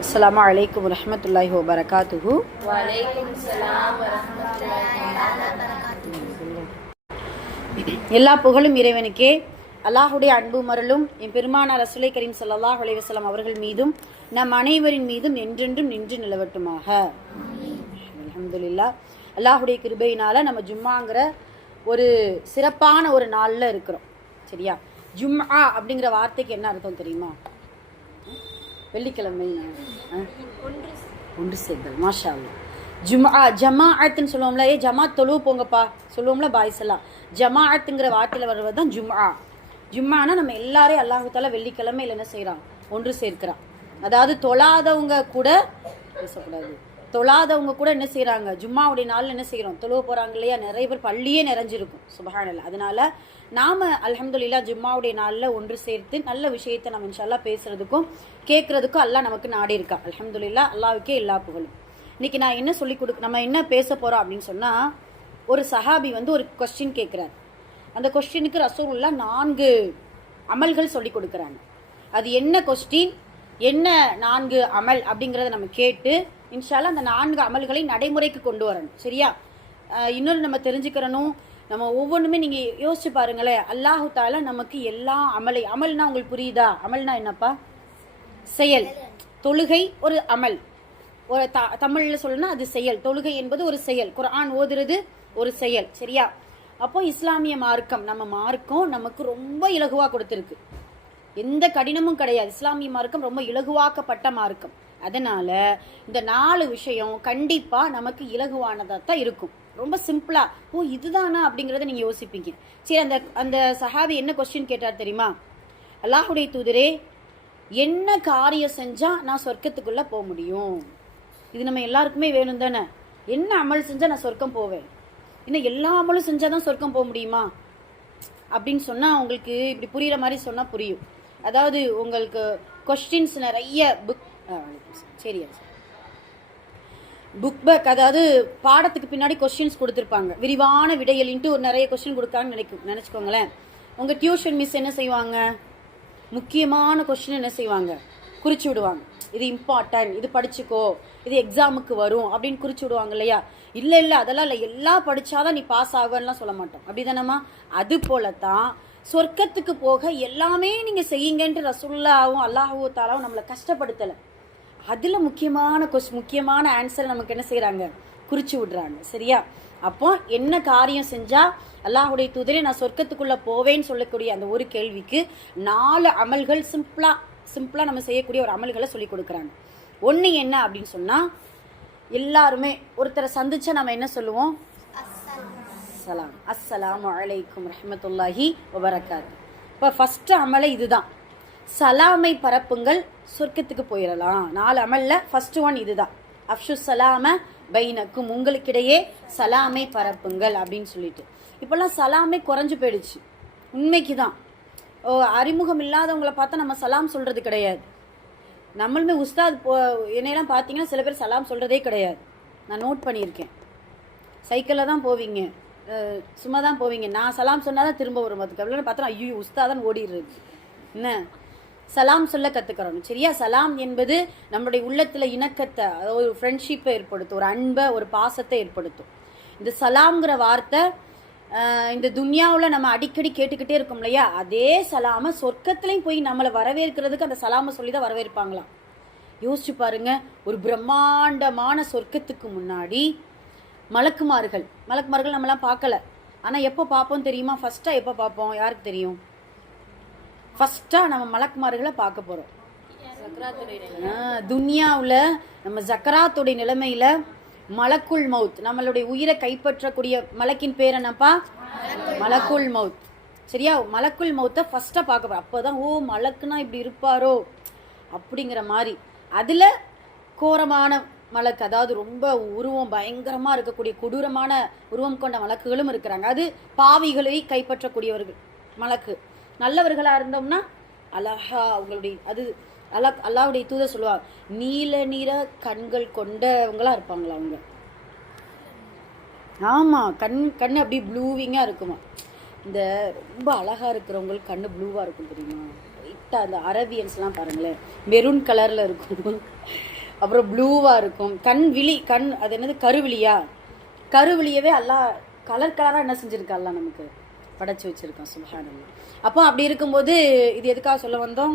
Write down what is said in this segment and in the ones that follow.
அஸ்ஸலாமு அலைக்கும் வரஹ்மத்துல்லாஹி வபரகாத்துஹு. எல்லா புகழும் இறைவனுக்கே. அல்லாஹுடைய அன்பு மருளும் என் பெருமானார் ரசூலை கரீம் ஸல்லல்லாஹு அலைஹி வஸல்லம் அவர்கள் மீதும் நம் அனைவரின் மீதும் என்றென்றும் நின்று நிலவட்டுமாக. அல்ஹம்துலில்லாஹ். அல்லாஹுடைய கிருபையினால நம்ம ஜும்மாங்கிற ஒரு சிறப்பான ஒரு நாளில் இருக்கிறோம். சரியா? ஜும்ஆ அப்படிங்கிற வார்த்தைக்கு என்ன அர்த்தம் தெரியுமா? வெள்ளிக்கிழமை, ஒன்று சேர்ந்தல். மாஷா அல்லாஹ். ஜும்ஆ ஜமாஅத்துன்னு சொல்லுவோம்ல, ஜமாத் தொழுவு போங்கப்பா சொல்லுவோம்ல பாய்ஸ் எல்லாம். ஜமாஅத்துங்கிற வார்த்தையில் வருவது தான் ஜும்ஆ. ஜும்ஆனா நம்ம எல்லாரையும் அல்லாஹு தஆலா வெள்ளிக்கிழமையில் என்ன செய்கிறான்? ஒன்று சேர்க்கிறான். அதாவது தொழாதவங்க கூட பேசக்கூடாது, தொழாதவங்க கூட என்ன செய்கிறாங்க? ஜும்மாவுடைய நாளில் என்ன செய்கிறோம்? தொழுவ போகிறாங்க இல்லையா? நிறைய பேர் பள்ளியே நிறைஞ்சிருக்கும். சுப்ஹானல்லாஹ். அதனால நாம் அல்ஹம்துலில்லாஹ் ஜும்மாவுடைய நாளில் ஒன்று சேர்த்து நல்ல விஷயத்தை நம்ம இன்ஷா அல்லாஹ் பேசுறதுக்கும் கேட்கறதுக்கும் அல்லாஹ் நமக்கு நாடி இருக்கா. அல்ஹம்துலில்லாஹ். அல்லாஹ்வுக்கே எல்லா புகழும். இன்னைக்கு நான் என்ன நம்ம என்ன பேச போகிறோம் அப்படின்னு சொன்னால், ஒரு சஹாபி ஒரு கொஸ்டின் கேட்குறாரு. அந்த கொஸ்டினுக்கு ரசூலுல்லாஹ் 4 அமல்கள் சொல்லி கொடுக்குறாங்க. அது என்ன கொஸ்டின், என்ன 4 அமல் அப்படிங்கிறத நம்ம கேட்டு இன்ஷா அல்லாஹ் அந்த 4 அமல்களை நடைமுறைக்கு கொண்டு வரணும். சரியா? இன்னொரு நம்ம தெரிஞ்சுக்கிறணும், நம்ம ஒவ்வொன்றுமே நீங்கள் யோசிச்சு பாருங்களேன். அல்லாஹு தாலா நமக்கு எல்லா அமல்னா உங்களுக்கு புரியுதா? அமல்னா என்னப்பா? செயல். தொழுகை ஒரு அமல், ஒரு தமிழில் சொல்லணும்னா அது செயல். தொழுகை என்பது ஒரு செயல், குர்ஆன் ஓதுறது ஒரு செயல். சரியா? அப்போ இஸ்லாமிய மார்க்கம், நம்ம மார்க்கம் நமக்கு ரொம்ப இலகுவாக கொடுத்துருக்கு. எந்த கடினமும் கிடையாது. இஸ்லாமிய மார்க்கம் ரொம்ப இலகுவாக்கப்பட்ட மார்க்கம். அதனால இந்த 4 விஷயம் கண்டிப்பாக நமக்கு இலகுவானதாக தான் இருக்கும். ரொம்ப சிம்பிளாக, ஓ இதுதானா அப்படிங்கிறத நீங்கள் யோசிப்பீங்க. சரி, அந்த சஹாபி என்ன கொஸ்டின் கேட்டார் தெரியுமா? அல்லாஹுடைய தூதரே, என்ன காரியம் செஞ்சால் நான் சொர்க்கத்துக்குள்ளே போக முடியும்? இது நம்ம எல்லாருக்குமே வேணும் தானே? என்ன அமல் செஞ்சால் நான் சொர்க்கம் போவேன்? இன்னும் எல்லா அமலும் செஞ்சால் தான் சொர்க்கம் போக முடியுமா அப்படின்னு சொன்னால் உங்களுக்கு இப்படி புரிகிற மாதிரி சொன்னால் புரியும். அதாவது உங்களுக்கு கொஸ்டின்ஸ் நிறைய புக் பேக், அதாவது பாடத்துக்கு பின்னாடி கொஸ்டின்ஸ் கொடுத்துருப்பாங்க, விரிவான விடையலின்ட்டு ஒரு நிறைய கொஸ்டின் கொடுக்கான்னு நினச்சிக்கோங்களேன். உங்கள் டியூஷன் மிஸ் என்ன செய்வாங்க? முக்கியமான கொஸ்டின் என்ன செய்வாங்க? குறிச்சு விடுவாங்க. இது இம்பார்ட்டன்ட், இது படிச்சுக்கோ, இது எக்ஸாமுக்கு வரும் அப்படின்னு குறிச்சு விடுவாங்க இல்லையா? இல்லை அதெல்லாம் இல்லை, எல்லாம் படித்தாதான் நீ பாஸ் ஆகும்லாம் சொல்ல மாட்டோம். அப்படி தானம்மா? அது போல தான் சொர்க்கத்துக்கு போக எல்லாமே நீங்கள் செய்யுங்கன்ட்டு ரசூலுல்லாஹ்வும் அல்லாஹு தஆலாவும் நம்மளை கஷ்டப்படுத்தலை. அதில் முக்கியமான ஆன்சரை நமக்கு என்ன செய்கிறாங்க? குறிச்சு விடுறாங்க. சரியா? அப்போ என்ன காரியம் செஞ்சால் அல்லாஹுடைய தூதரே நான் சொர்க்கத்துக்குள்ளே போவேன்னு சொல்லக்கூடிய அந்த ஒரு கேள்விக்கு 4 அமல்கள் சிம்பிளாக நம்ம செய்யக்கூடிய ஒரு அமல்களை சொல்லி கொடுக்குறாங்க. ஒன்று என்ன அப்படின்னு சொன்னால், எல்லாருமே ஒருத்தரை சந்திச்சா நம்ம என்ன சொல்லுவோம்? சலாம், அஸ்ஸலாமு அலைக்கும் ரஹ்மத்துல்லாஹி வபரகாத்து. இப்போ ஃபஸ்ட்டு அமலை இதுதான், சலாமை பரப்புங்கள், சொர்க்கத்துக்கு போயிடலாம். 4 அமலில் ஃபஸ்ட்டு ஒன் இதுதான். அஃஷு சலாம பைனக்கும், உங்களுக்கிடையே சலாமை பரப்புங்கள் அப்படின்னு சொல்லிட்டு. இப்போல்லாம் சலாமே குறைஞ்சு போயிடுச்சு. உண்மைக்கு தான். அறிமுகம் இல்லாதவங்களை பார்த்தா நம்ம சலாம் சொல்கிறது கிடையாது. நம்மளுமே உஸ்தாத் என்னையெல்லாம் பார்த்தீங்கன்னா சில பேர் சலாம் சொல்கிறதே கிடையாது. நான் நோட் பண்ணியிருக்கேன். சைக்கிளில் தான் போவீங்க, சும்மா தான் போவீங்க, நான் சலாம் சொன்னால் தான் திரும்ப வரும். அதுக்கு எவ்வளோ பார்த்தா ஐயோ உஸ்தாதான் ஓடிடுறது. என்ன சலாம் சொல்ல கற்றுக்கிறோம். சரியா? சலாம் என்பது நம்மளுடைய உள்ளத்தில் இணக்கத்தை, ஒரு ஃப்ரெண்ட்ஷிப்பை ஏற்படுத்தும், ஒரு அன்பை, ஒரு பாசத்தை ஏற்படுத்தும். இந்த சலாம்ங்கிற வார்த்தை இந்த துன்யாவில் நம்ம அடிக்கடி கேட்டுக்கிட்டே இருக்கோம் இல்லையா? அதே சலாமை சொர்க்கத்துலேயும் போய் நம்மளை வரவேற்கிறதுக்கு அந்த சலாமை சொல்லி தான் வரவேற்பாங்களாம். யோசிச்சு பாருங்க, ஒரு பிரம்மாண்டமான சொர்க்கத்துக்கு முன்னாடி மலக்குமார்கள் நம்மளாம் பார்க்கல. ஆனால் எப்போ பார்ப்போம் தெரியுமா? ஃபஸ்ட்டாக எப்போ பார்ப்போம்? யாருக்கு தெரியும்? ஃபஸ்ட்டாக நம்ம மலக்குமார்களை பார்க்க போகிறோம் துன்யாவில். நம்ம ஜக்கராத்துடைய நிலைமையில் மலக்குல் மவுத், நம்மளுடைய உயிரை கைப்பற்றக்கூடிய மலக்கின் பேர் என்னப்பா? மலக்குல் மவுத். சரியா? மலக்குல் மவுத்தை ஃபஸ்ட்டாக பார்க்க போகிறோம். அப்போ தான் ஓ மலக்குனா இப்படி இருப்பாரோ அப்படிங்கிற மாதிரி. அதில் கோரமான மலக்கு, அதாவது ரொம்ப உருவம் பயங்கரமாக இருக்கக்கூடிய கொடூரமான உருவம் கொண்ட மலக்குகளும் இருக்கிறாங்க. அது பாவிகளை கைப்பற்றக்கூடியவர்கள் மலக்கு. நல்லவர்களாக இருந்தோம்னா அழகா அவங்களுடைய அது அல்லாஹ்வுடைய தூதர் சொல்லுவாங்க, நீல நிற கண்கள் கொண்டவங்களா இருப்பாங்களா அவங்க. ஆமாம், கண் அப்படி ப்ளூவிங்காக இருக்குமா. இந்த ரொம்ப அழகாக இருக்கிறவங்களுக்கு கண்ணு ப்ளூவாக இருக்கும் தெரியுமா? முட்டை அந்த அரபியன்ஸ்லாம் பாருங்களேன், மெரூன் கலரில் இருக்கும், அப்புறம் ப்ளூவாக இருக்கும், கண் அது என்னது கருவிழியா, கருவிழியவே எல்லாம் கலர் கலராக என்ன செஞ்சுருக்கா எல்லாம் நமக்கு படைச்சி வச்சுருக்கோம். சுப்ஹானல்லாஹ். அப்போ அப்படி இருக்கும்போது இது எதுக்காக சொல்ல வந்தோம்?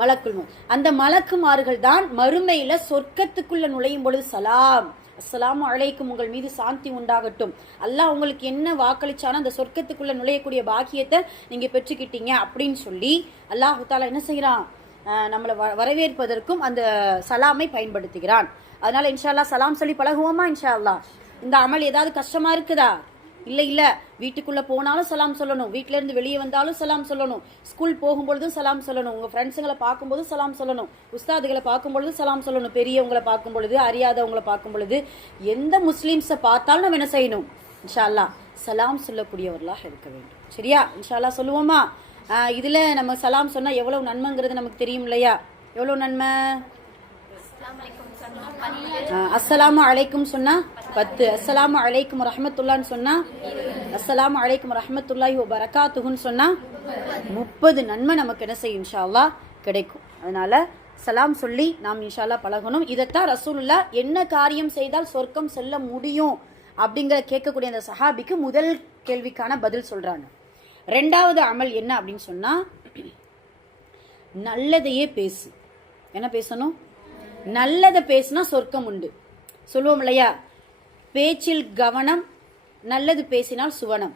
மலக்குள் மௌத். அந்த மலக்குமார்கள் தான் மறுமையில சொர்க்கத்துக்குள்ள நுழையும் பொழுது சலாம், அஸ்ஸலாமு அலைக்கும், உங்கள் மீது சாந்தி உண்டாகட்டும், அல்லாஹ் உங்களுக்கு என்ன வாக்களிச்சானோ அந்த சொர்க்கத்துக்குள்ள நுழையக்கூடிய பாக்கியத்தை நீங்க பெற்றுக்கிட்டீங்க அப்படின்னு சொல்லி அல்லாஹு தாலா என்ன செய்யறான், நம்மளை வரவேற்பதற்கும் அந்த சலாமை பயன்படுத்துகிறான். அதனால இன்ஷா அல்லாஹ் சலாம் சொல்லி பழகுவோமா? இன்ஷா அல்லாஹ். இந்த அமல் ஏதாவது கஷ்டமா இருக்குதா? இல்ல வீட்டுக்குள்ள போனாலும் சலாம் சொல்லணும், வீட்டுல இருந்து வெளியே வந்தாலும் சலாம் சொல்லணும், ஸ்கூல் போகும்பொழுதும் சலாம் சொல்லணும், உங்க ஃப்ரெண்ட்ஸுங்களை பார்க்கும்போது சலாம் சொல்லணும், உஸ்தாதுகளை பார்க்கும் பொழுது சலாம் சொல்லணும், பெரியவங்களை பார்க்கும் பொழுது, அறியாதவங்களை பார்க்கும் பொழுது, எந்த முஸ்லீம்ஸை பார்த்தாலும் நம்ம என்ன செய்யணும்? இன்ஷா அல்லாஹ் சலாம் சொல்லக்கூடியவர்களாக இருக்க வேண்டும். சரியா? இன்ஷா அல்லாஹ் சொல்லுவோமா? இதுல நம்ம சலாம் சொன்னா எவ்வளவு நன்மைங்கிறது நமக்கு தெரியும் இல்லையா? எவ்வளவு நன்மை? அஸ்ஸலாமு அலைக்கும் சொன்னா 10, அஸ்ஸலாமு அலைக்கும் ரஹ்மத்துல்லாஹ்னு சொன்னா, அஸ்ஸலாமு அலைக்கும் ரஹ்மத்துல்லாஹி வ பரகாத்துஹுன்னு சொன்னா 30 நன்மை நமக்கு என்ன செய்யும்? இன்ஷா அல்லாஹ் கிடைக்கும். அதனால சலாம் சொல்லி நாம் இன்ஷா அல்லாஹ் பழகணும். இதைத்தான் ரசூலுல்லாஹ் என்ன காரியம் செய்தால் சொர்க்கம் செல்ல முடியும் அப்படிங்கிற கேட்கக்கூடிய அந்த சஹாபிக்கு முதல் கேள்விக்கான பதில் சொல்றாங்க. 2வது அமல் என்ன அப்படின்னு சொன்னா, நல்லதையே பேசு. என்ன பேசணும்? நல்லதை பேசினா சொர்க்கம் உண்டு சொல்லுவோம் இல்லையா? பேச்சில் கவனம், நல்லது பேசினால் சுவனம்.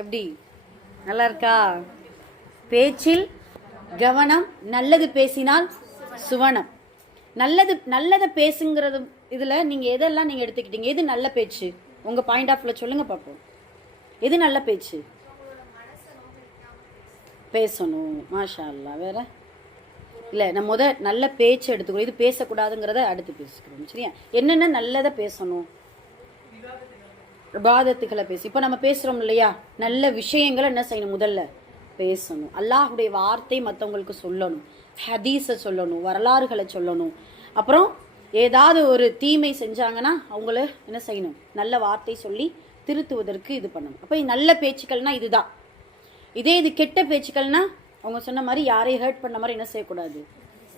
எப்படி? நல்லா இருக்கா? பேச்சில் கவனம், நல்லது பேசினால் சுவனம். நல்லதை பேசுங்கிறது இதுல நீங்க எதெல்லாம் நீங்க எடுத்துக்கிட்டீங்க? எது நல்ல பேச்சு? உங்க பாயிண்ட் ஆஃப் வியூல சொல்லுங்க பார்ப்போம். எது நல்ல பேச்சு? பேசணும். மாஷா அல்லாஹ். வேற இல்லை, நம்ம நல்ல பேச்சு எடுத்துக்கிறோம், இது பேசக்கூடாதுங்கிறத அடுத்து பேசிக்கிறோம். சரியா? என்னென்ன நல்லதை பேசணும்? இபாதத்துகளை பேச. இப்போ நம்ம பேசுகிறோம் இல்லையா, நல்ல விஷயங்களை என்ன செய்யணும்? முதல்ல பேசணும். அல்லாஹுடைய வார்த்தை மற்றவங்களுக்கு சொல்லணும், ஹதீஸை சொல்லணும், வரலாறுகளை சொல்லணும். அப்புறம் ஏதாவது ஒரு தீமை செஞ்சாங்கன்னா அவங்கள என்ன செய்யணும்? நல்ல வார்த்தை சொல்லி திருத்துவதற்கு இது பண்ணணும். அப்போ நல்ல பேச்சுக்கள்னா இதுதான். இது கெட்ட பேச்சுக்கள்னா அவங்க சொன்ன மாதிரி யாரையும் ஹர்ட் பண்ண மாதிரி என்ன செய்யக்கூடாது?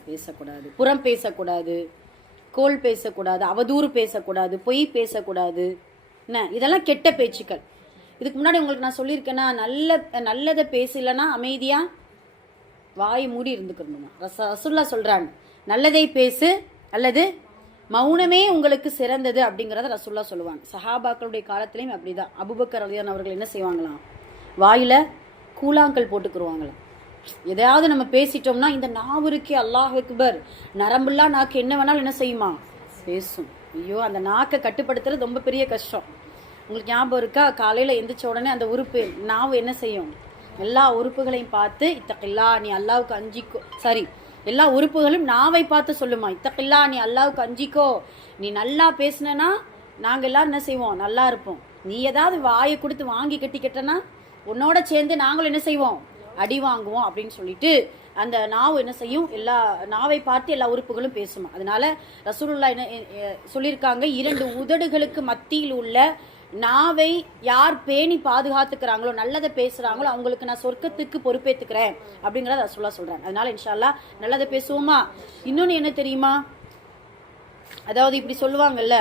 பேசக்கூடாது, புறம் பேசக்கூடாது, கோல் பேசக்கூடாது, அவதூறு பேசக்கூடாது, பொய் பேசக்கூடாது. என்ன, இதெல்லாம் கெட்ட பேச்சுக்கள். இதுக்கு முன்னாடி உங்களுக்கு நான் சொல்லியிருக்கேன்னா, நல்லதை பேசலன்னா அமைதியா வாய் மூடி இருந்துக்கணுமா? ரசூலுல்லாஹ் சொல்றாங்க, நல்லதை பேசு அல்லது மௌனமே உங்களுக்கு சிறந்தது அப்படிங்கிறத ரசூலுல்லாஹ் சொல்லுவாங்க. சஹாபாக்களுடைய காலத்திலையும் அப்படிதான். அபூபக்கர் ரலியல்லாஹு அவர்கள் என்ன செய்வாங்களாம்? வாயில கூழாங்கல் போட்டுக்குருவாங்களாம். எதையாவது நம்ம பேசிட்டோம்னா, இந்த நாவு இருக்கே, அல்லாஹ் அக்பர், நரம்புலாம் நாக்கு என்ன வேணாலும் என்ன செய்யுமா? பேசும். ஐயோ, அந்த நாக்கை கட்டுப்படுத்துறது ரொம்ப பெரிய கஷ்டம். உங்களுக்கு ஞாபகம் இருக்கா? காலையில் எந்திரிச்ச உடனே அந்த உறுப்பு நாவு என்ன செய்யும்? எல்லா உறுப்புகளையும் பார்த்து, இத்தகில்லா நீ அல்லாவுக்கு அஞ்சிக்கோ, சாரி, எல்லா உறுப்புகளும் நாவை பார்த்து சொல்லுமா, இத்தகில்லா நீ அல்லாவுக்கு அஞ்சிக்கோ, நீ நல்லா பேசினா நாங்கள் எல்லாரும் என்ன செய்வோம்? நல்லா இருப்போம். நீ ஏதாவது வாயை கொடுத்து வாங்கி கட்டிக்கிட்டனா உன்னோட சேர்ந்து நாங்களும் என்ன செய்வோம்? அடி வாங்குவோம் அப்படின்னு சொல்லிட்டு அந்த நாவு என்ன செய்யும்? எல்லா நாவை பார்த்து எல்லா உறுப்புகளும் பேசுமா. அதனால ரசூலுல்லாஹ் என்ன சொல்லியிருக்காங்க, 2 உதடுகளுக்கு மத்தியில் உள்ள நாவை யார் பேணி பாதுகாத்துக்கிறாங்களோ, நல்லதை பேசுறாங்களோ, அவங்களுக்கு நான் சொர்க்கத்துக்கு பொறுப்பேற்றுக்கிறேன் அப்படிங்கிறத ரசூலுல்லாஹ் சொல்றாங்க. அதனால இன்ஷா அல்லாஹ் நல்லதை பேசுவோமா? இன்னொன்று என்ன தெரியுமா? அதாவது இப்படி சொல்லுவாங்கல்ல,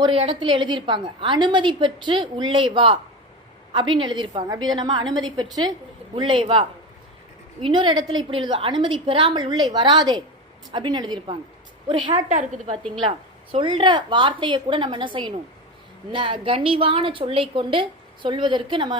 ஒரு இடத்துல எழுதியிருப்பாங்க, அனுமதி பெற்று உள்ளே வா அப்படின்னு எழுதியிருப்பாங்க. அப்படிதான், நம்ம அனுமதி பெற்று உள்ளே வா. இன்னொரு இடத்துல இப்படி எழுதுவா, அனுமதி பெறாமல் உள்ளே வராதே அப்படின்னு எழுதியிருப்பாங்க. ஒரு ஹேட்டா இருக்குது பாத்தீங்களா? சொல்ற வார்த்தையை கூட நம்ம என்ன செய்யணும்? கண்ணிவான சொல்லை கொண்டு சொல்வதற்கு நம்ம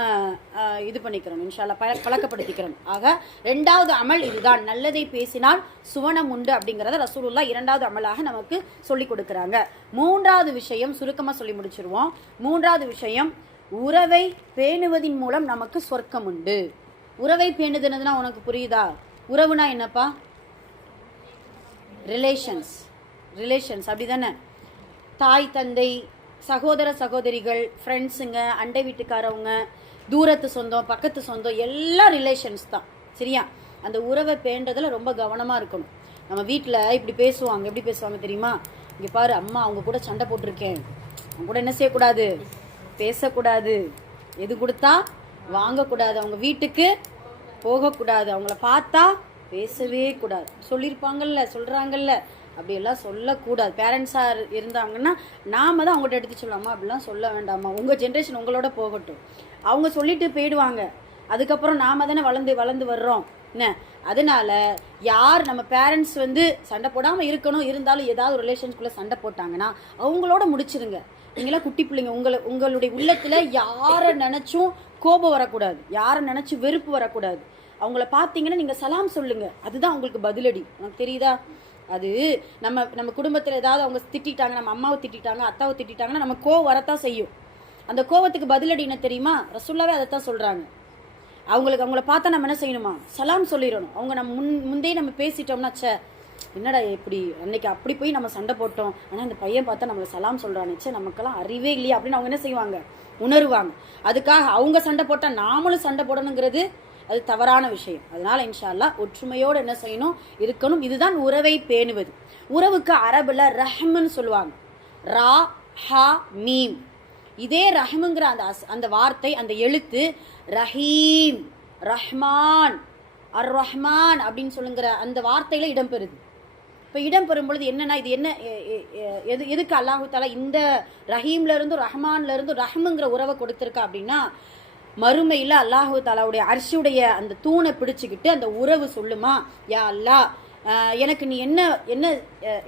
இது பண்ணிக்கிறோம். இன்ஷா அல்லாஹ் பழக்கப்படுத்திக்கிறோம். ஆக 2வது அமல் இதுதான், நல்லதை பேசினால் சுவனம் உண்டு அப்படிங்கிறத ரசூலுல்லாஹ் 2வது அமலாக நமக்கு சொல்லி கொடுக்குறாங்க. 3வது விஷயம் சுருக்கமா சொல்லி முடிச்சிருவோம். 3வது விஷயம், உறவை பேணுவதின் மூலம் நமக்கு சொர்க்கம் உண்டு. உறவை பேணுதுன்னா உனக்கு புரியுதா? உறவுனா என்னப்பா? ரிலேஷன்ஸ் அப்படிதானே? தாய் தந்தை, சகோதர சகோதரிகள், ஃப்ரெண்ட்ஸுங்க, அண்டை வீட்டுக்காரவங்க, தூரத்து சொந்தம், பக்கத்து சொந்தம், எல்லாம் ரிலேஷன்ஸ் தான். சரியா? அந்த உறவை பேண்டதில் ரொம்ப கவனமாக இருக்கணும். நம்ம வீட்டில் இப்படி பேசுவாங்க. எப்படி பேசுவாங்க தெரியுமா? இங்கே பாரு அம்மா, அவங்க கூட சண்டை போட்டிருக்கேன், அவங்க கூட என்ன செய்யக்கூடாது? பேசக்கூடாது. எது கொடுத்தா வாங்கக்கூடாது, அவங்க வீட்டுக்கு போகக்கூடாது, அவங்கள பார்த்தா பேசவே கூடாது. சொல்லியிருப்பாங்கல்ல, சொல்கிறாங்கல்ல, அப்படியெல்லாம் சொல்லக்கூடாது. பேரண்ட்ஸாக இருந்தாங்கன்னா நாம தான் அவங்கள்ட்ட எடுத்து சொல்லலாமா, அப்படிலாம் சொல்ல வேண்டாமா, உங்கள் ஜென்ரேஷன் உங்களோட போகட்டும். அவங்க சொல்லிட்டு போயிடுவாங்க, அதுக்கப்புறம் நாம தானே வளர்ந்து வர்றோம் என்ன. அதனால யார் நம்ம பேரண்ட்ஸ் சண்டை போடாமல் இருக்கணும், இருந்தாலும் ஏதாவது ஒரு ரிலேஷன்ஸ்குள்ளே சண்டை போட்டாங்கன்னா அவங்களோட முடிச்சிருங்க. நீங்களாம் குட்டி பிள்ளைங்க, உங்களுடைய உள்ளத்தில் யாரை நினச்சும் கோபம் வரக்கூடாது, யாரை நினச்சி வெறுப்பு வரக்கூடாது. அவங்கள பார்த்தீங்கன்னா நீங்கள் சலாம் சொல்லுங்கள், அதுதான் உங்களுக்கு பதிலடி. உனக்கு தெரியுதா? அது நம்ம குடும்பத்தில் ஏதாவது அவங்க திட்டாங்க, நம்ம அம்மாவை திட்டாங்க, அத்தாவை திட்டாங்கன்னா நம்ம கோவம் வரத்தான் செய்யும். அந்த கோவத்துக்கு பதிலடி என்ன தெரியுமா? ரசூல்லாவே அதைத்தான் சொல்கிறாங்க. அவங்கள பார்த்தா நம்ம என்ன செய்யணுமா? சலாம் சொல்லிடணும். அவங்க நம்ம முந்தையே நம்ம பேசிட்டோம்னா, என்னடா இப்படி அன்னைக்கு அப்படி போய் நம்ம சண்டை போட்டோம், ஆனால் இந்த பையன் பார்த்தா நம்மளை சலாம் சொல்கிறான்னு, நமக்கெல்லாம் அறிவே இல்லையா அப்படின்னு அவங்க என்ன செய்வாங்க? உணருவாங்க. அதுக்காக அவங்க சண்டை போட்டால் நாமளும் சண்டை போடணுங்கிறது அது தவறான விஷயம். அதனால இன்ஷா அல்லாஹ் ஒற்றுமையோடு என்ன செய்யணும்? இருக்கணும். இதுதான் உறவை பேணுவது. உறவுக்கு அரபுல ரஹ்மன்னு சொல்லுவாங்க. ரா ஹா மீம். இதே ரஹ்முங்கிற அந்த வார்த்தை, அந்த எழுத்து ரஹீம், ரஹ்மான், அர் ரஹ்மான் அப்படின்னு சொல்லுங்கிற அந்த வார்த்தையில இடம்பெறுது. இப்போ இடம்பெறும் பொழுது என்னன்னா, இது என்ன எதுக்கு அல்லாஹு தாலா இந்த ரஹீம்ல இருந்தும் ரஹ்மான்ல இருந்தும் ரஹ்முங்கிற உறவை கொடுத்துருக்கா அப்படின்னா, மறுமையில் அல்லாஹு தாலாவுடைய அரிசியுடைய அந்த தூணை பிடிச்சிக்கிட்டு அந்த உறவு சொல்லுமா, யா அல்லா எனக்கு நீ என்ன என்ன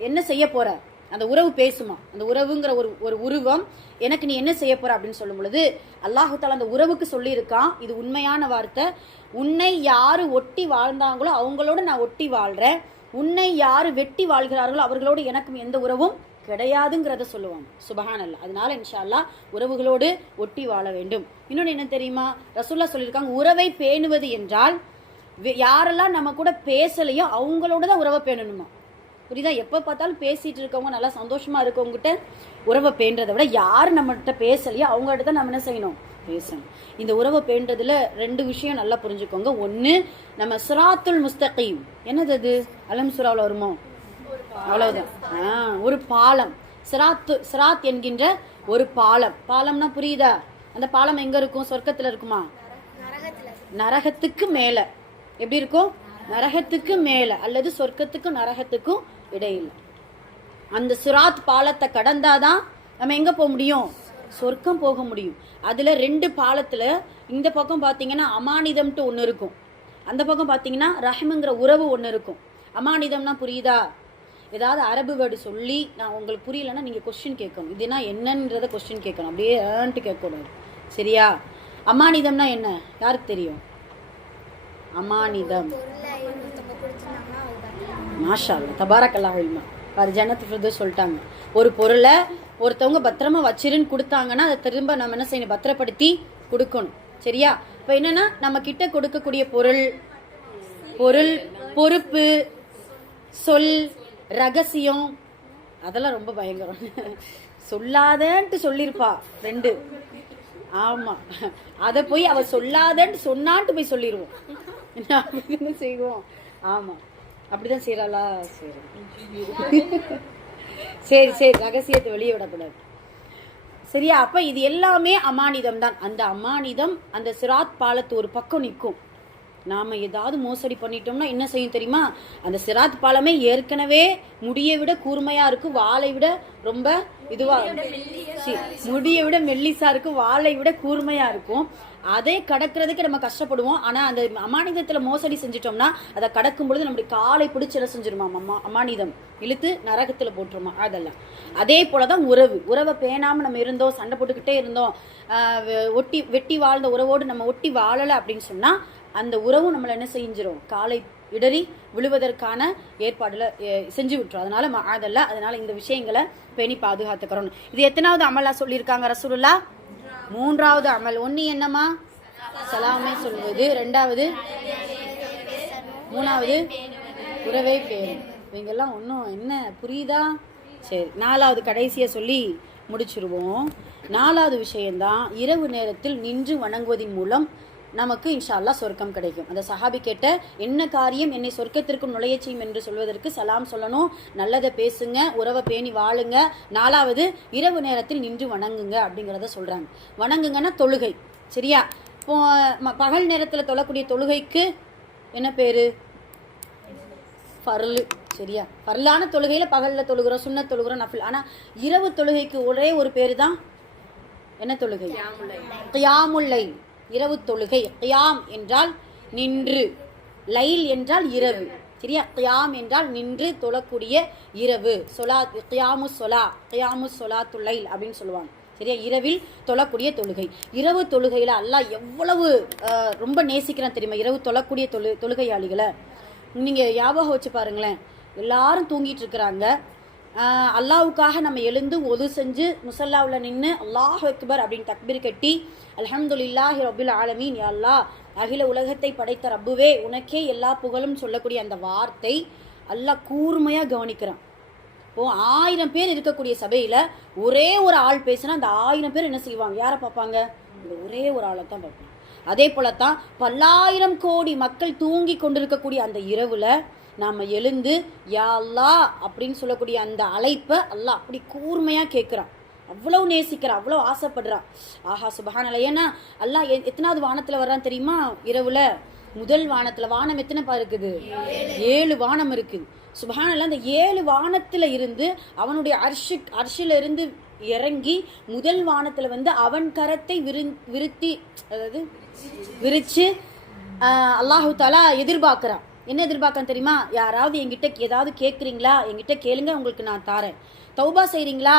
என்ன செய்ய போற, அந்த உறவு பேசுமா. அந்த உறவுங்கிற ஒரு உருவம், எனக்கு நீ என்ன செய்ய போற அப்படின்னு சொல்லும் பொழுது அல்லாஹு தாலா அந்த உறவுக்கு சொல்லியிருக்கான், இது உண்மையான வார்த்தை, உன்னை யாரு ஒட்டி வாழ்ந்தாங்களோ அவங்களோட நான் ஒட்டி வாழ்றேன், உன்னை யாரு வெட்டி வாழ்கிறார்களோ அவர்களோடு எனக்கும் எந்த உறவும் கிடையாதுங்கிறத சொல்லுவாங்க. சுபஹான் அல்லாஹ். அதனால இன்ஷா அல்லாஹ் உறவுகளோடு ஒட்டி வாழ வேண்டும். இன்னொன்று என்ன தெரியுமா? ரசூல்லா சொல்லியிருக்காங்க, உறவை பேணுவது என்றால் யாரெல்லாம் நம்ம கூட பேசலையோ அவங்களோட தான் உறவை பேணணுமா. புரியுதா? எப்போ பார்த்தாலும் பேசிட்டு இருக்கவங்க, நல்லா சந்தோஷமா இருக்கவங்ககிட்ட உறவை பேணுறதை விட யார் நம்மகிட்ட பேசலையோ அவங்ககிட்ட தான் நம்ம என்ன செய்யணும்? பேசணும். இந்த உறவை பேணுறதுல 2 விஷயம் நல்லா புரிஞ்சுக்கோங்க. ஒன்று, நம்ம சிராத்துல் முஸ்தகீம். என்னது அது? அலம் சூராவில் வருமோ? அவ்வளவுதான். ஒரு பாலம், சிராத் என்கின்ற ஒரு பாலம். பாலம்னா புரியுதா? அந்த பாலம் எங்க இருக்கும்? சொர்க்கத்துல இருக்குமா? நரகத்துக்கு மேல. எப்படி இருக்கும்? நரகத்துக்கு மேல, அல்லது சொர்க்கத்துக்கும் நரகத்துக்கும் இடையில. அந்த சிராத் பாலத்தை கடந்தாதான் நம்ம எங்க போக முடியும்? சொர்க்கம் போக முடியும். அதுல 2 பாலத்துல இந்த பக்கம் பாத்தீங்கன்னா அமானிதம்ட்டு ஒண்ணு இருக்கும், அந்த பக்கம் பாத்தீங்கன்னா ரஹ்முங்கிற உறவு ஒண்ணு இருக்கும். அமானிதம்னா புரியுதா? ஏதாவது அரபு வேர்டு சொல்லி நான் உங்களுக்கு புரியலன்னா நீங்கள் கொஸ்டின் கேட்கணும். இதுனா என்னன்றத கொஸ்டின் கேட்கணும், அப்படியே ஏன்ட்டு கேட்கக்கூடாது. சரியா? அமானிதம்னா என்ன? யாருக்கு தெரியும்? அமானிதம் மாஷா அல்லாஹ் தபாரக்கல்லாஹ் இல்மா பாரு, ஜன்னத்து ஃபிர்தௌஸ் சொல்லிட்டாங்க. ஒரு பொருளை ஒருத்தவங்க பத்திரமா வச்சிருன்னு கொடுத்தாங்கன்னா அதை திரும்ப நம்ம என்ன செய்யணும்? பத்திரப்படுத்தி கொடுக்கணும். சரியா? இப்போ என்னன்னா, நம்ம கிட்ட கொடுக்கக்கூடிய பொருள், பொறுப்பு, சொல், ரகசியம், அதெல்லாம் ரொம்ப பயங்கரம். சொல்லாதன்ட்டு சொல்லியிருப்பா 2. ஆமா, அதை போய் அவ சொல்லாதன்ட்டு சொன்னான்ட்டு போய் சொல்லிடுவோம். என்ன செய்வோம்? ஆமா, அப்படிதான் செய்யறாளா? சரி, ரகசியத்தை வெளியே விடக்கூடாது. சரியா? அப்ப இது எல்லாமே அமானிதம் தான். அந்த அமானிதம் அந்த சிராத் பாலத்து ஒரு பக்கம் நிற்கும். நாம ஏதாவது மோசடி பண்ணிட்டோம்னா என்ன செய்யும் தெரியுமா? அந்த சிராத் பாலமே ஏற்கனவே முடியை விட கூர்மையா இருக்கும், வாளை விட ரொம்ப இதுவா, முடியை விட மெல்லிசா இருக்கும், வாளை விட கூர்மையா இருக்கும். அதை கடக்கிறதுக்கு நம்ம கஷ்டப்படுவோம். ஆனா அந்த அமானிதத்துல மோசடி செஞ்சிட்டோம்னா அதை கடக்கும் பொழுது நம்முடைய காலை பிடிச்சி என்ன செஞ்சிருமா? அமானிதம் இழுத்து நரகத்துல போட்டுருமா. அதெல்லாம் அதே போலதான் உறவை பேணாம நம்ம இருந்தோம், சண்டை போட்டுக்கிட்டே இருந்தோம், வெட்டி வாழ்ந்த உறவோடு நம்ம ஒட்டி வாழலை அப்படின்னு சொன்னா அந்த உறவு நம்மளை என்ன செஞ்சிரும்? காலை இடறி விழுவதற்கான ஏற்பாடுல செஞ்சு விட்டுரும். அதனால இந்த விஷயங்களை பேணி பாதுகாத்துக்கிறோம். இது எத்தனாவது அமலா சொல்லியிருக்காங்க ரசூலுல்லாஹ்? 3வது அமல். 1 என்னமா? சலாமே சொல்வது. 2வது, 3வது உறவை பேணும். இவங்கெல்லாம் ஒன்றும் என்ன புரியுதா? சரி, 4வது கடைசியை சொல்லி முடிச்சிருவோம். 4வது விஷயம்தான், இரவு நேரத்தில் நின்று வணங்குவதன் மூலம் நமக்கு இன்ஷா அல்லாஹ் சொர்க்கம் கிடைக்கும். அந்த சஹாபி கேட்ட என்ன காரியம் என்னை சொர்க்கத்திற்கும் நுழைய செய்யும் என்று சொல்வதற்கு சலாம் சொல்லணும், நல்லதை பேசுங்க, உறவை பேணி வாழுங்க, 4வது இரவு நேரத்தில் நின்று வணங்குங்க அப்படிங்கிறத சொல்றாங்க. வணங்குங்கன்னா தொழுகை. சரியா? இப்போ பகல் நேரத்தில் தொழக்கூடிய தொழுகைக்கு என்ன பேர்? ஃபர்லு. சரியா? ஃபர்லான தொழுகையில் பகலில் தொழுகிறோம், சுன்னத் தொழுகிறோம், நஃபில். ஆனால் இரவு தொழுகைக்கு ஒரே ஒரு பேர் தான் என்ன தொழுகை? கியாமுல் லைல். இரவு தொழுகை. கியாம் என்றால் நின்று, லைல் என்றால் இரவு. சரியா? கியாம் என்றால் நின்று தொழக்கூடிய இரவு. சொலாத், கியாமு சொலா, கியாமு சொலாத்துல் லைல் அப்படின்னு சொல்லுவாங்க. சரியா? இரவில் தொழக்கூடிய தொழுகை. இரவு தொழுகையில் அல்லாஹ் எவ்வளவு ரொம்ப நேசிக்கிறான் தெரியுமா இரவு தொழக்கூடிய தொழுகையாளிகளை. நீங்கள் ஞாபகம் வச்சு பாருங்களேன். எல்லாரும் தூங்கிட்டு இருக்கிறாங்க, அல்லாவுக்காக நம்ம எழுந்து ஒது செஞ்சு முசல்லாவில் நின்று அல்லாஹ் அக்பர் அப்படின்னு தக்பீர் கட்டி அல்ஹம்துலில்லாஹி ரப்பில் ஆலமீன், யா அல்லாஹ் அகில உலகத்தை படைத்த ரப்புவே உனக்கே எல்லா புகழும் சொல்லக்கூடிய அந்த வார்த்தை அல்லாஹ் கூர்மையாக கவனிக்கிறான். இப்போ 1000 பேர் இருக்கக்கூடிய சபையில் ஒரே ஒரு ஆள் பேசினா அந்த 1000 பேர் என்ன செய்வாங்க? யாரை பார்ப்பாங்க? இந்த ஒரே ஒரு ஆளை தான் பார்ப்பாங்க. அதே போலத்தான் பல்லாயிரம் கோடி மக்கள் தூங்கி கொண்டிருக்கக்கூடிய அந்த இரவுல நாம் எழுந்து யா அல்லாஹ் அப்படின்னு சொல்லக்கூடிய அந்த அழைப்பை அல்லாஹ் அப்படி கூர்மையாக கேட்குறான். அவ்வளோ நேசிக்கிறான், அவ்வளோ ஆசைப்படுறான். ஆஹா சுபஹானல்லாஹ். ஏன்னா அல்லாஹ் எத்தனாவது வானத்தில் வர்றான் தெரியுமா? இரவுல முதல் வானத்தில். வானம் எத்தனைப்பா இருக்குது? 7 வானம் இருக்குது. சுபஹானல்லாஹ். அந்த 7 வானத்தில் இருந்து அவனுடைய அர்ஷில இருந்து இறங்கி முதல் வானத்தில் வந்து அவன் கரத்தை விரிச்சு அல்லாஹு தாலா எதிர்பார்க்குறான். என்ன எதிர்பார்க்க தெரியுமா? யாராவது என்கிட்ட ஏதாவது கேட்குறீங்களா? என்கிட்ட கேளுங்க, உங்களுக்கு நான் தாரேன். தௌபா செய்கிறீங்களா?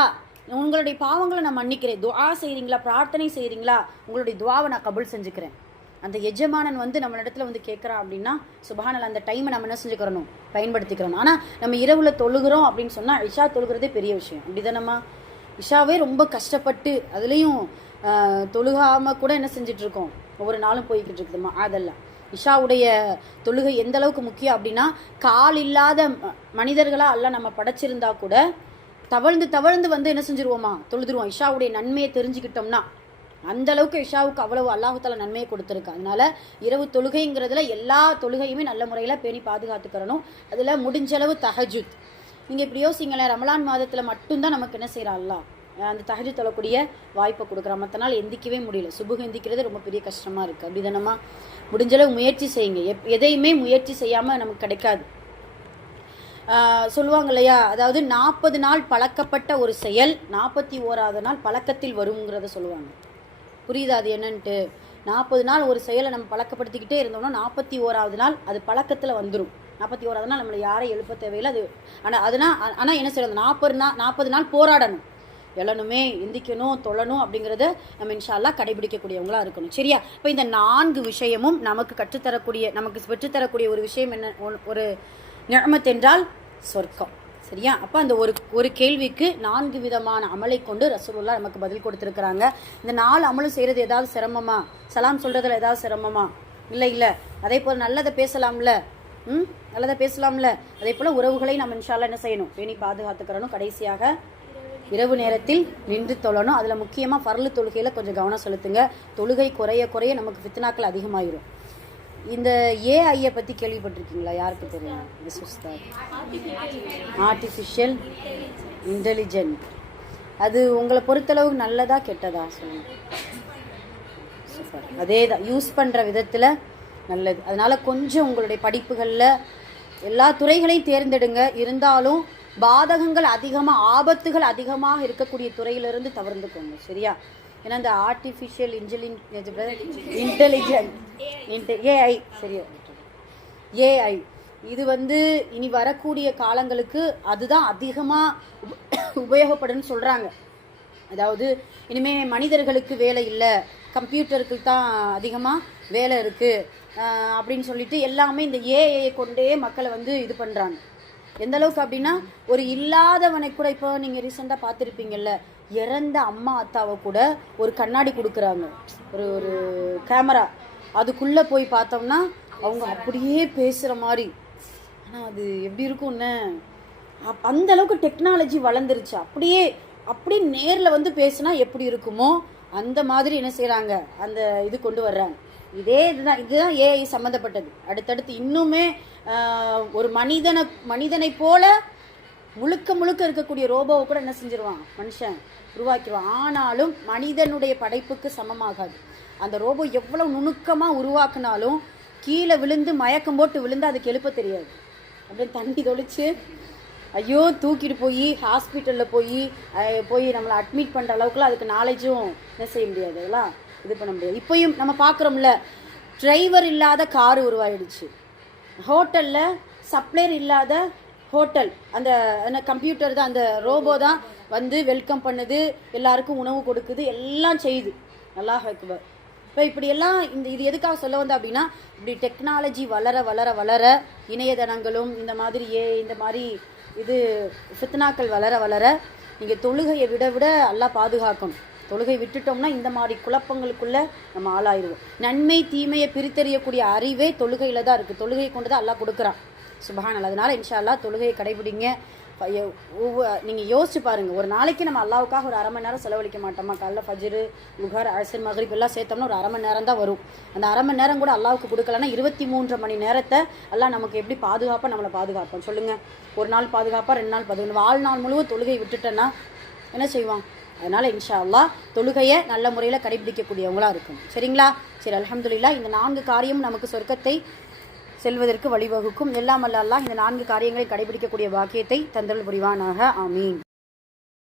உங்களுடைய பாவங்களை நான் மன்னிக்கிறேன். துஆ செய்கிறீங்களா? பிரார்த்தனை செய்கிறீங்களா? உங்களுடைய துஆவை நான் கபூல் செஞ்சுக்கிறேன். அந்த எஜமானன் வந்து நம்ம இடத்துல வந்து கேட்குறான் அப்படின்னா சுபஹானல்லாஹ் அந்த டைமை நம்ம என்ன செஞ்சுக்கிறணும்? பயன்படுத்திக்கிறோம். ஆனால் நம்ம இரவில் தொழுகிறோம் அப்படின்னு சொன்னால் இஷா தொழுகிறதே பெரிய விஷயம். அப்படிதானம்மா? இஷாவே ரொம்ப கஷ்டப்பட்டு அதுலேயும் தொழுகாமல் கூட என்ன செஞ்சிட்ருக்கோம்? ஒவ்வொரு நாளும் போய்கிட்டு இருக்குதுமா. அதெல்லாம் இஷாவுடைய தொழுகை எந்த அளவுக்கு முக்கியம் அப்படின்னா, கால் இல்லாத மனிதர்களாக அல்ல நம்ம படைச்சிருந்தா கூட தவழ்ந்து வந்து என்ன செஞ்சிருவோமா? தொழுதுருவோம். இஷாவுடைய நன்மையை தெரிஞ்சுக்கிட்டோம்னா அந்த அளவுக்கு இஷாவுக்கு அவ்வளவு அல்லாஹுத்தால நன்மையை கொடுத்துருக்கு. அதனால இரவு தொழுகைங்கிறதுல எல்லா தொழுகையுமே நல்ல முறையில் பேணி பாதுகாத்துக்கிறணும். அதில் முடிஞ்சளவு தஹஜுத். நீங்கள் இப்படி யோசிங்களேன், ரமலான் மாதத்தில் மட்டும்தான் நமக்கு என்ன செய்கிறா அல்லாஹ் அந்த தஹஜுத் தொழக்கூடிய வாய்ப்பை கொடுக்குறான். மற்ற நாள் எந்திக்கவே முடியல. சுபுகு எந்திக்கிறது ரொம்ப பெரிய கஷ்டமாக இருக்குது. அப்படி தானம்மா? முடிஞ்சளவு முயற்சி செய்யுங்க. எதையுமே முயற்சி செய்யாமல் நமக்கு கிடைக்காது. சொல்லுவாங்க இல்லையா, அதாவது 40 நாள் பழக்கப்பட்ட ஒரு செயல் 41வது நாள் பழக்கத்தில் வருங்கிறத சொல்லுவாங்க. புரியுதா அது என்னன்ட்டு? 40 நாள் ஒரு செயலை நம்ம பழக்கப்படுத்திக்கிட்டே இருந்தோம்னா 41வது நாள் அது பழக்கத்தில் வந்துடும். 41வது நாள் நம்மளை யாரையும் எழுப்ப தேவையில்லை. அது ஆனால் என்ன செய்யணும்? 40 நாள் போராடணும், எழணுமே, எந்திக்கணும், தொழணும் அப்படிங்கிறத நம்ம இன்ஷா அல்லாஹ் கடைபிடிக்கக்கூடியவங்களாக இருக்கணும். சரியா? இப்போ இந்த 4 விஷயமும் நமக்கு பெற்றுத்தரக்கூடிய ஒரு விஷயம் என்ன? ஒரு நிஅமத் என்றால் சொர்க்கம். சரியா? அப்போ அந்த ஒரு கேள்விக்கு 4 விதமான அமலை கொண்டு ரசூலுல்லாஹ் நமக்கு பதில் கொடுத்துருக்குறாங்க. இந்த 4 அமலும் செய்கிறது ஏதாவது சிரமமா? சலாம் சொல்கிறதுல ஏதாவது சிரமமா? இல்லை. அதே போல் நல்லதை பேசலாம்ல. நல்லதை பேசலாம்ல. அதே போல் உறவுகளை நம்ம இன்ஷா அல்லாஹ் என்ன செய்யணும்? பேணி பாதுகாத்துக்கிறணும். கடைசியாக இரவு நேரத்தில் நின்று தொழணும். அதில் முக்கியமாக ஃபர்லு தொழுகையில் கொஞ்சம் கவனம் செலுத்துங்க. தொழுகை குறைய நமக்கு ஃபித்னாக்கள் அதிகமாகிடும். இந்த ஏஐயை பற்றி கேள்விப்பட்டிருக்கீங்களா? யாருக்கு தெரியும்? Artificial intelligent. அது உங்களை பொறுத்தளவுக்கு நல்லதா கெட்டதா சொல்லுங்க. சூப்பர். அதே தான், யூஸ் பண்ணுற விதத்தில் நல்லது. அதனால் கொஞ்சம் உங்களுடைய படிப்புகளில் எல்லா துறைகளையும் தேர்ந்தெடுங்க. இருந்தாலும் பாதகங்கள் அதிகமாக, ஆபத்துகள் அதிகமாக இருக்கக்கூடிய துறையிலிருந்து தவிர்த்துக்கோங்க. சரியா? ஏன்னா இந்த ஆர்டிஃபிஷியல் இன்டெலிஜென்ட் ஏஐ, சரியா, ஏஐ இது வந்து இனி வரக்கூடிய காலங்களுக்கு அதுதான் அதிகமாக உபயோகப்படுன்னு சொல்கிறாங்க. அதாவது இனிமேல் மனிதர்களுக்கு வேலை இல்லை, கம்ப்யூட்டருக்கு தான் அதிகமாக வேலை இருக்குது அப்படின்னு சொல்லிட்டு எல்லாமே இந்த ஏஐயை கொண்டே மக்களை வந்து இது பண்ணுறாங்க. எந்த அளவுக்கு அப்படின்னா, ஒரு இல்லாதவனை கூட இப்போ நீங்கள் ரீசெண்டாக பார்த்துருப்பீங்கல்ல, இறந்த அம்மா அத்தாவை கூட ஒரு கண்ணாடி கொடுக்குறாங்க, ஒரு கேமரா, அதுக்குள்ளே போய் பார்த்தோம்னா அவங்க அப்படியே பேசுகிற மாதிரி. ஆனால் அது எப்படி இருக்கும்னு அந்த அளவுக்கு டெக்னாலஜி வளர்ந்துருச்சு. அப்படியே நேரில் வந்து பேசுனா எப்படி இருக்குமோ அந்த மாதிரி என்ன செய்கிறாங்க, அந்த இது கொண்டு வர்றாங்க. இதுதான் ஏஐ சம்மந்தப்பட்டது. அடுத்தடுத்து இன்னுமே ஒரு மனிதனை போல முழுக்க இருக்கக்கூடிய ரோபோவை கூட என்ன செஞ்சிருவான், மனுஷன் உருவாக்கிடுவான். ஆனாலும் மனிதனுடைய படைப்புக்கு சமமாகாது. அந்த ரோபோ எவ்வளவு நுணுக்கமாக உருவாக்குனாலும் கீழே விழுந்து மயக்கம் போட்டு விழுந்து அதுக்கு எழுப்ப தெரியாது. அப்படியே தண்ணி தொளிச்சு ஐயோ தூக்கிட்டு போய் ஹாஸ்பிட்டலில் போய் நம்மளை அட்மிட் பண்ணுற அளவுக்குலாம் அதுக்கு நாலேஜும் என்ன செய்ய முடியாது, அதெல்லாம் இது பண்ண முடியாது. இப்போயும் நம்ம பார்க்குறோம்ல, டிரைவர் இல்லாத காரு உருவாயிடுச்சு, ஹோட்டலில் சப்ளையர் இல்லாத ஹோட்டல், அந்த கம்ப்யூட்டர் தான், அந்த ரோபோ தான் வந்து வெல்கம் பண்ணுது, எல்லாருக்கும் உணவு கொடுக்குது, எல்லாம் செய்யுது. அல்லாஹ் அக்பர். இப்போ இப்படியெல்லாம் இது எதுக்காக சொல்ல வந்தேன் அப்படின்னா, இப்படி டெக்னாலஜி வளர வளர வளர இணையதளங்களும் இந்த மாதிரி இது ஃபித்னாக்கள் வளர வளர நீங்கள் தொழுகையை விட அல்லாஹ் பாதுகாக்கணும். தொழுகை விட்டுட்டோம்னா இந்த மாதிரி குழப்பங்களுக்குள்ளே நம்ம ஆளாயிருவோம். நன்மை தீமையை பிரித்தறியக்கூடிய அறிவே தொழுகையில் தான் இருக்குது. தொழுகை கொண்டு தான் அல்லாஹ் கொடுக்குறான். சுப்ஹானல்லாஹ். அதனால் இன்ஷா அல்லாஹ் தொழுகையை கடைபிடிங்க. நீங்கள் யோசிச்சு பாருங்கள், ஒரு நாளைக்கு நம்ம அல்லாவுக்காக ஒரு 1/2 மணி நேரம் செலவழிக்க மாட்டோமா? காலைல ஃபஜ்ரு, லுஹர், அஸ்ர், மக்ரிப் எல்லாம் சேர்த்தோம்னா ஒரு 1/2 மணி நேரம் தான் வரும். அந்த 1/2 மணி நேரம் கூட அல்லாவுக்கு கொடுக்கலன்னா 23 மணி நேரத்தை அல்லாஹ் நமக்கு எப்படி பாதுகாப்பாக நம்மளை பாதுகாப்போம் சொல்லுங்கள்? ஒரு நாள் பாதுகாப்பாக, 2 நாள் பாதுகாப்பு, வாழ்நாள் முழுவதும் தொழுகை விட்டுட்டேன்னா என்ன செய்வான்? அதனால் இன்ஷா அல்லாஹ் தொழுகையை நல்ல முறையில் கடைபிடிக்கக்கூடியவங்களாக இருக்கும். சரிங்களா? சரி, அல்ஹம்துலில்லாஹ். இந்த 4 காரியம் நமக்கு சொர்க்கத்தை செல்வதற்கு வழிவகுக்கும். எல்லாம் அல்ல அல்லாஹ் இந்த 4 காரியங்களை கடைபிடிக்கக்கூடிய பாக்கியத்தை தந்தருள் புரிவானாக. ஆமீன்.